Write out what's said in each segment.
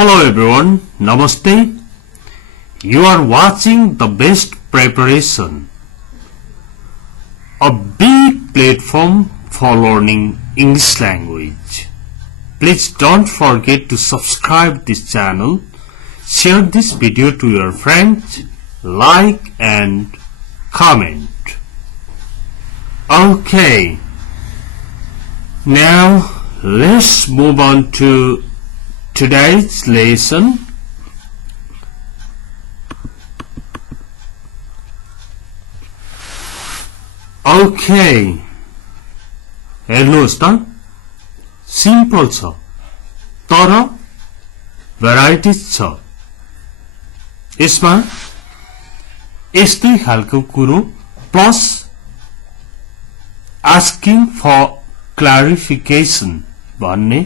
Hello everyone, Namaste. You are watching the best preparation, a big platform for learning English language. Please don't forget to subscribe this channel, share this video to your friends, like and comment. Okay, now let's move on to today's lesson. Okay, हेर्नुहोस् त simple छ तर varieties छ यसमा यस्तै खालको कुरो plus asking for clarification भन्ने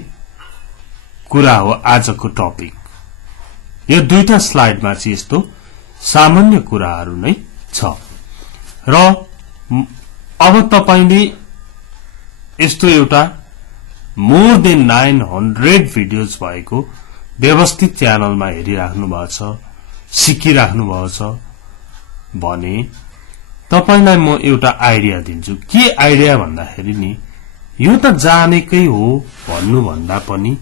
कुरा हो आजको टपिक। यो दुईटा स्लाइडमा चाहिँ यस्तो सामान्य कुराहरू नै छ र अब तपाईले यस्तो एउटा मोर देन 900 भिडियोज भएको व्यवस्थित च्यानलमा हेरिराख्नु भएको छ, सिकिराख्नु भएको छ भने तपाईलाई म एउटा आइडिया दिन्छु। के आइडिया भन्दाखेरि नि यो त जानेकै हो भन्नु भन्दा पनि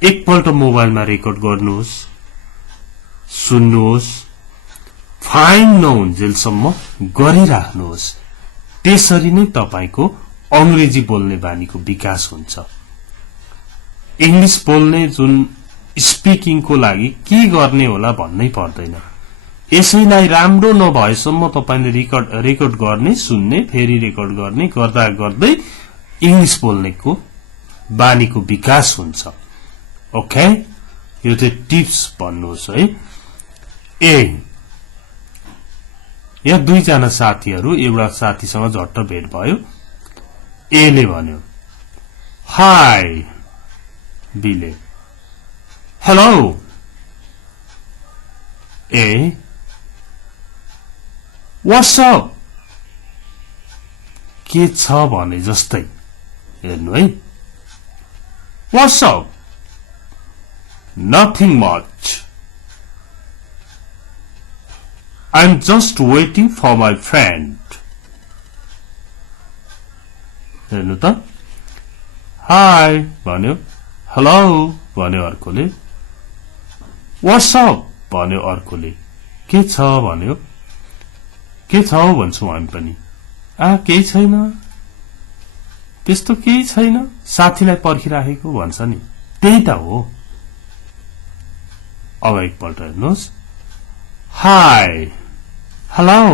एकपल्ट मोबाइलमा रेकर्ड गर्नुहोस्, सुन्नुहोस्, फाइन नहुन्जेलसम्म गरिराख्नुहोस्। त्यसरी नै तपाईको अंग्रेजी बोल्ने बानीको विकास हुन्छ। इंग्लिश बोल्ने जुन स्पीकिङको लागि के गर्ने होला भन्नै पर्दैन। यसैलाई राम्रो नभएसम्म तपाईले रेकर्ड गर्ने, सुन्ने, फेरि रेकर्ड गर्ने गर्दा गर्दै इंग्लिश बोल्नेको बानीको विकास हुन्छ। ओके, यो चाहिँ टिप्स भन्नुहोस् है। यहाँ दुईजना साथीहरू, एउटा साथीसँग झट्ट भेट भयो। ए ले भन्यो हाय, बी ले हेलो। ए व्हाट्स अप, के छ भने जस्तै हेर्नु है। What's up, nothing much. I'm just waiting for my friend. हेर्नु त, हाय भन्यो, हेलो भन्यो अर्कोले, व्हाट्स अप भन्यो अर्कोले, के छ भन्यो, के छ भन्छौं हामी पनि। केही छैन, त्यस्तो केही छैन, साथीलाई पर्खिराखेको भन्छ नि, त्यही त हो। अब एकपल्ट हेर्नुहोस्, hi, hello,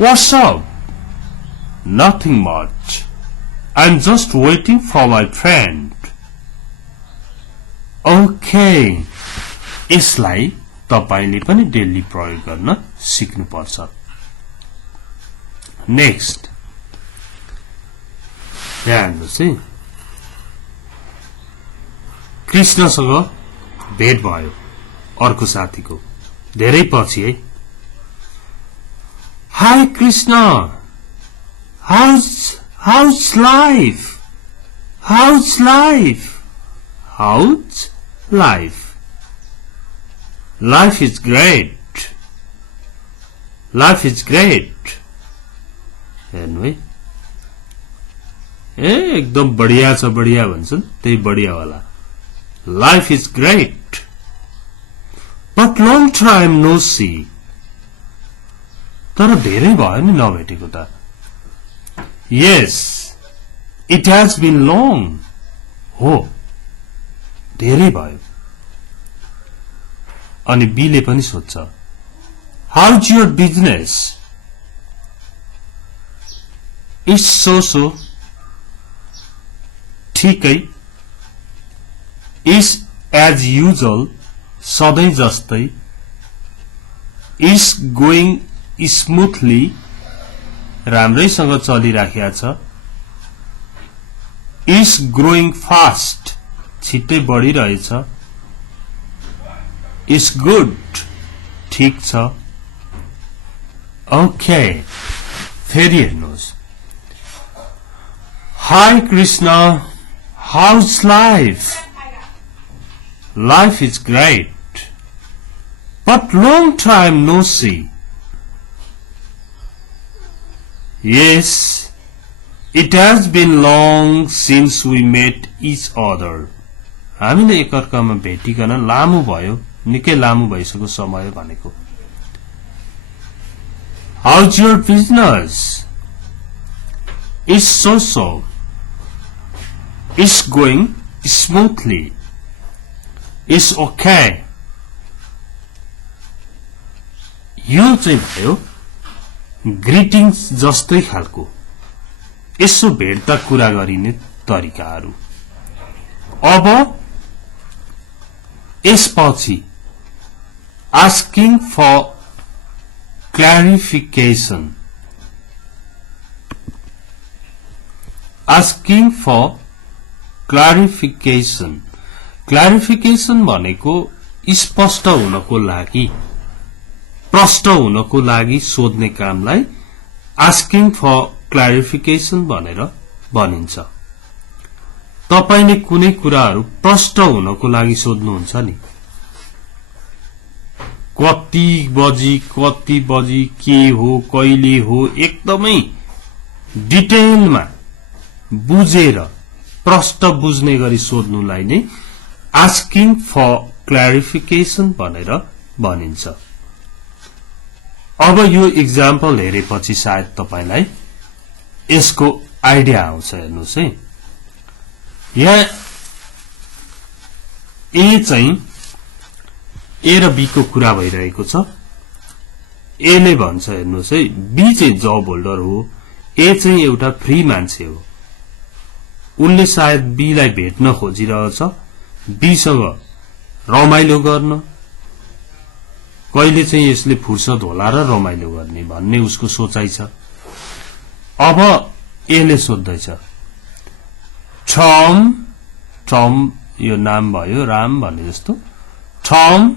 what's up, nothing much, I'm just waiting for my friend. Okay, यसलाई तपाईले पनि डेली प्रयोग गर्न सिक्नुपर्छ। नेक्स्ट, ध्यान दिनुहोस् है। कृष्णसँग भेट भयो अर्को साथीको, धेरै पछि है। हाय Krishna, how's life? How's life? How's life? Life is great. Life is great. हेर्नु है, एकदम बढिया छ, बढिया भन्छन्, त्यही बढिया वाला। Life is great, but long time no see. तर धेरै भयो नि नभेटेको त। Yes, it has been long. हो, धेरै भयो। अनि बीले पनि सोध्छ, How's your business? It's so. ठिकै। Is as usual, सधैं जस्तै। Is going smoothly, राम्रैसँग चलिराखेको छ। Is growing fast, छिट्टै बढिरहेछ। Is good, ठीक छ। ओके, फेरि हेर्नुहोस्, हाय Krishna, how's life? Life is great. But long time no see. Yes, it has been long since we met each other. हामीले एकअर्कामा भेटिकन लामो भयो, निकै लामो भइसक्यो समय भनेको. How's your business? It's so. It's going smoothly. It's okay. यो चाहिँ भयो ग्रीटिंग्स जस्तै खालको यसो भेट्दा कुरा गरिने तरिकाहरू. अब यसपछि asking for clarification. Asking for clarification. Clarification भनेको स्पष्ट हुनको लागि, प्रष्ट हुनको लागि सोध्ने कामलाई asking for clarification भनेर भनिन्छ. तपाईले कुनै कुराहरू प्रष्ट हुनको लागि सोध्नुहुन्छ नि. कति बजी के हो, कहिले हो, एकदमै डिटेलमा बुझेर प्रष्ट बुझ्ने गरी सोध्नुलाई नै asking for clarification भनेर भनिन्छ. अब यो एक्जाम्पल हेरेपछि सायद तपाईलाई यसको आइडिया आउँछ. हेर्नुस् है, यहाँ ए चाहिँ ए र बी को कुरा भइरहेको छ. ए ले भन्छ हेर्नुस् है, बी चाहिँ जब होल्डर हो, ए चाहिँ एउटा फ्री मान्छे हो. उनले सायद बी लाई भेट्न खोजिरहेछ, बी सँग रमाइलो गर्न, कहिले चाहिँ यसले फुर्सद होला र रमाइलो गर्ने भन्ने उसको सोचाइ छ. अब ए ले सोध्दैछ, टम यो नाम भयो, राम भने जस्तो. Tom,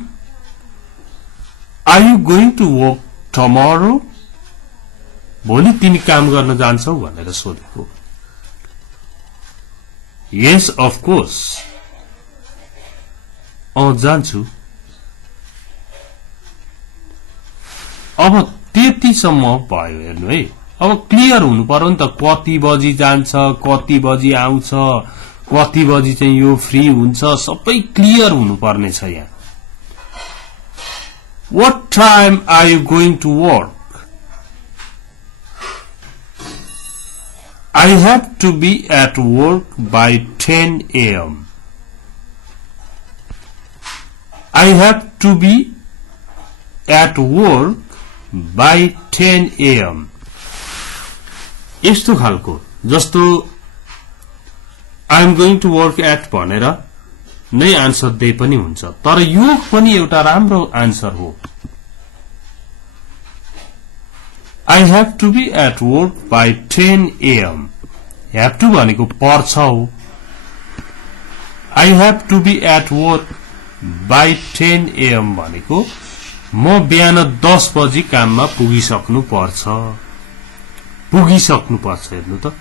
are you going to work tomorrow? भोलि तिमी काम गर्न जान्छौ भनेर सोधेको. यस अफ कोर्स, जान्छु. अब त्यतिसम्म भयो. हेर्नु है, अब क्लियर हुनु पर्यो नि त, कति बजी जान्छ, कति बजी आउँछ, कति बजी चाहिँ यो फ्री हुन्छ, सबै क्लियर हुनु पर्ने छ यहाँ. What time are you going to work? I have to be at work by 10 a.m. I have to be at work by 10 a.m. यस्तो खालको, जस्तो I am going to work at भनेर नै आन्सर दे पनि हुन्छ. तर यो पनि एउटा राम्रो आन्सर हो. I have to be at work by 10 a.m. have to भनेको पर्छ हो. I have to be at work by 10 a.m. भनेको म बिहान 10 बजी काममा पुगिसक्नु पर्छ. हेर्नु त,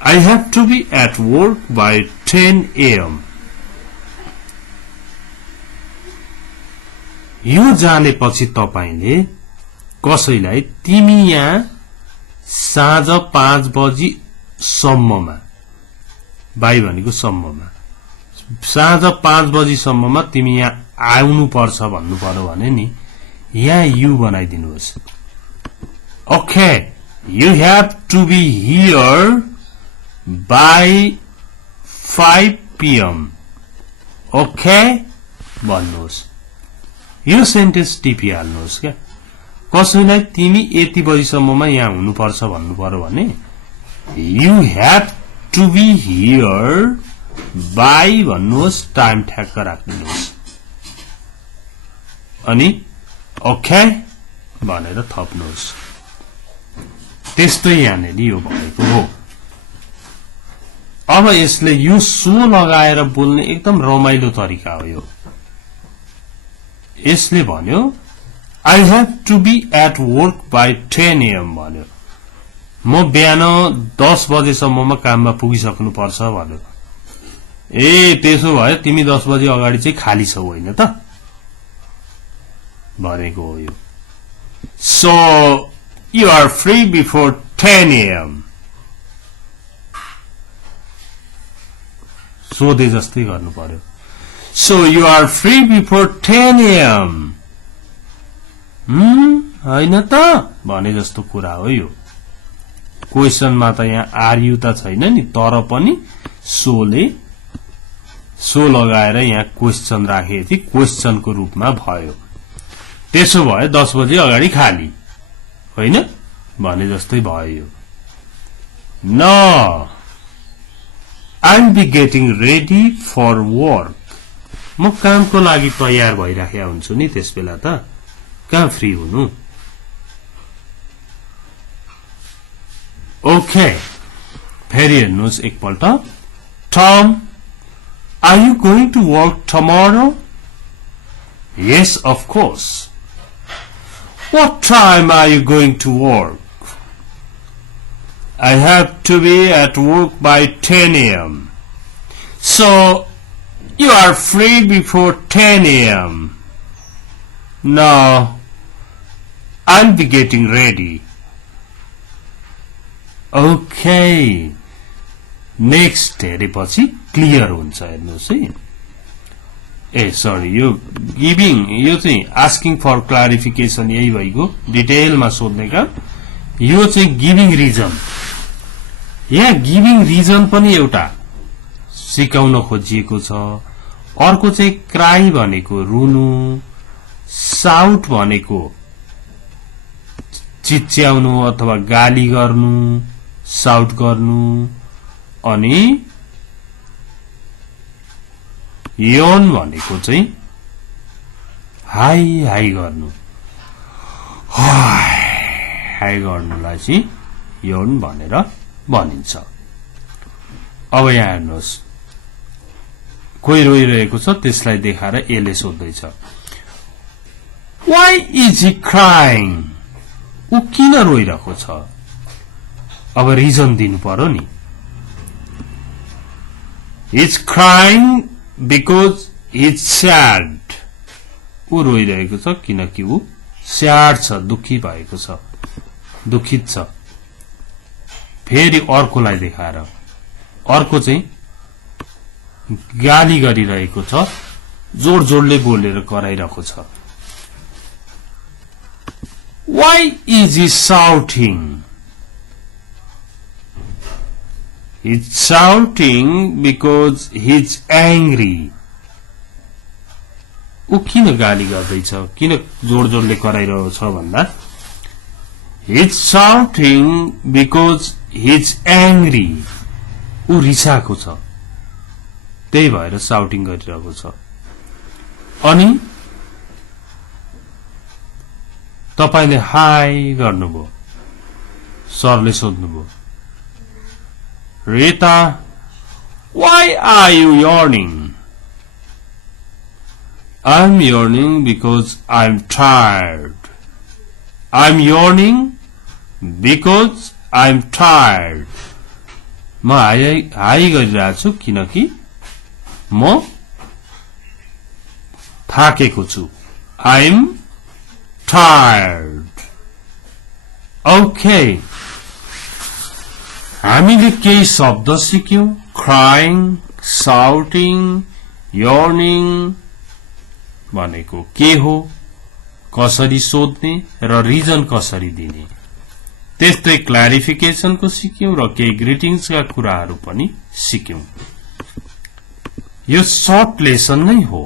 I have to be at work by 10 a.m. यो जानेपछि तपाईले कसैलाई तिमी यहाँ साँझ 5 बजी सम्ममा, बाई भनेको सम्ममा, साँझ 5 बजी सम्ममा तिमी यहाँ आउनु पर्छ भन्नु पर्यो भने नि यहाँ यु बनाइदिनुहोस्. Okay, you have to be here by 5 p.m. Okay भन्नुहोस्. यो सेन्टेन्स टिपिहाल्नुहोस् क्या. कसैलाई तिमी यति बजीसम्ममा यहाँ हुनुपर्छ भन्नु पर्यो भने you have to be here by भन्नुहोस्, टाइम ठ्याक्क राख्नुहोस्, अनि ओके भनेर थप्नुहोस्. त्यस्तै यहाँनिर यो भएको हो. अब यसले यो सो लगाएर बोल्ने एकदम रमाइलो तरिका हो यो. यसले भन्यो I have to be at work by 10 a.m. भन्यो. म बिहान 10 बजेसम्ममा काममा पुगिसक्नु पर्छ भन्यो. ए त्यसो भए तिमी 10 बजे अगाडि चाहिँ खाली छौ होइन त भनेको हो यो So you are free before 10 a.m. सोधे जस्तै गर्नु पर्यो So you are free before 10 a.m. हैन त भने जस्तो कुरा हो यो क्वेशनमा त यहाँ आर यु त छैन नि तर पनि सो लगाएर यहाँ क्वेशन राखेथि क्वेशनको रूपमा भयो त्यसो भए 10 बजे अगाडि खाली होइन भने जस्तै भयो न I'll be getting ready for work म कामको लागि तयार भइराखेका हुन्छु नि त्यसबेला त कहाँ फ्री हुनु ओके फेरि हेर्नुहोस् एकपल्ट Tom are you going to work tomorrow Yes of course What time are you going to work I have to be at work by 10 a.m. So you are free before 10 a.m. No I'll be getting ready Okay Next हेरेपछि clear हुन्छ हेर्नुहोस् है ए sorry यो giving यो चाहिँ asking for क्लारिफिकेसन यही भइगयो डिटेलमा सोध्ने काम यो चाहिँ गिभिङ रिजन यहाँ गिभिङ रिजन पनि एउटा सिकाउन खोजिएको छ अर्को चाहिँ क्राई भनेको रुनु साउट भनेको चिच्याउनु अथवा गाली गर्नु साउट गर्नु अनि योन भनेको चाहिँ हाई हाई गर्नु हाई गर्नुलाई चाहिँ योन भनेर भनिन्छ अब यहाँ हेर्नुहोस् कोही रोइरहेको छ त्यसलाई देखाएर एले सोध्दैछ Why is he crying? उ किन रोइरहेको छ अब रिजन दिनु पर्यो नि He's crying because he's sad उ रोइरहेको छ किनकि उ स्याड छ दुखी भएको छ दुखित छ फेरि अर्कोलाई देखाएर अर्को चाहिँ गाली गरिरहेको छ जोड जोडले बोलेर कराइरहेको छ Why is he shouting? He's shouting because he's angry. उ किन गाली गर्दैछ किन जोड जोडले कराइरहेको छ भन्दा He's shouting because he's angry. उ रिसाएको छ त्यही भएर साउटिङ गरिरहेको छ अनि तपाईले हाई गर्नुभयो सरले सोध्नुभयो Rita, why are you yawning? I'm yawning because I'm tired. I'm yawning because I'm tired. म हाई गरिरहेको छु किनकि म थाकेको छु I'm tired. Okay. हामीले केही शब्द सिक्यौं crying, shouting, yawning भनेको के हो कसरी सोध्ने र रिजन कसरी दिने त्यस्तै क्ल्यारिफिकेसन को सिक्यौं र केही ग्रीटिंग्स का कुराहरु पनि सिक्यौं यो सर्ट लेसन नै हो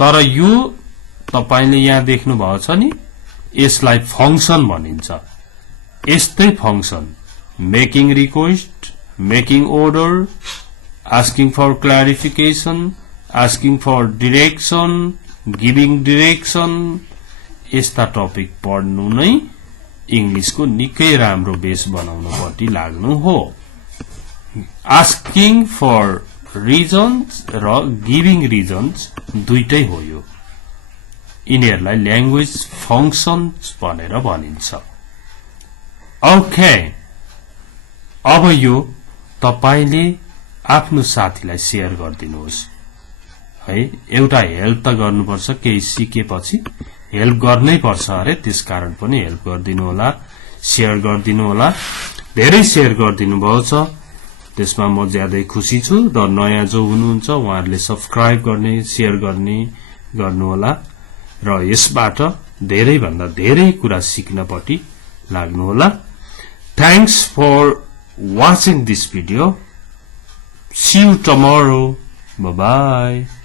तर यो तपाईले यहाँ देख्नु भएको छ नि यसलाई फंक्शन भनिन्छ यस्तै function making request making order asking for clarification asking for direction giving direction यस्ता टपिक पढ्नु नै इंग्लिश को निकै राम्रो बेस बनाउनपट्टि लाग्नु हो asking for reasons र giving reasons दुईटै हो यो यिनीहरुलाई ल्याङ्ग्वेज फंक्शन्स भनेर भनिन्छ ओके अब यो तपाईले आफ्नो साथीलाई शेयर गरिदिनुहोस् है। एउटा हेल्प त गर्नुपर्छ, केही सिकेपछि हेल्प गर्नै पर्छ अरे, त्यसकारण पनि हेल्प गरिदिनु होला, शेयर गरिदिनु होला। धेरै शेयर गरिदिनु भयो छ, त्यसमा म ज्यादै खुशी छु। र नयाँ जो हुनुहुन्छ उहाँहरूले सब्स्क्राइब गर्ने, शेयर गर्नु होला र यसबाट धेरै भन्दा धेरै कुरा सिक्नपट्टि लाग्नु होला। Thanks for watching this video. See you tomorrow. Bye bye.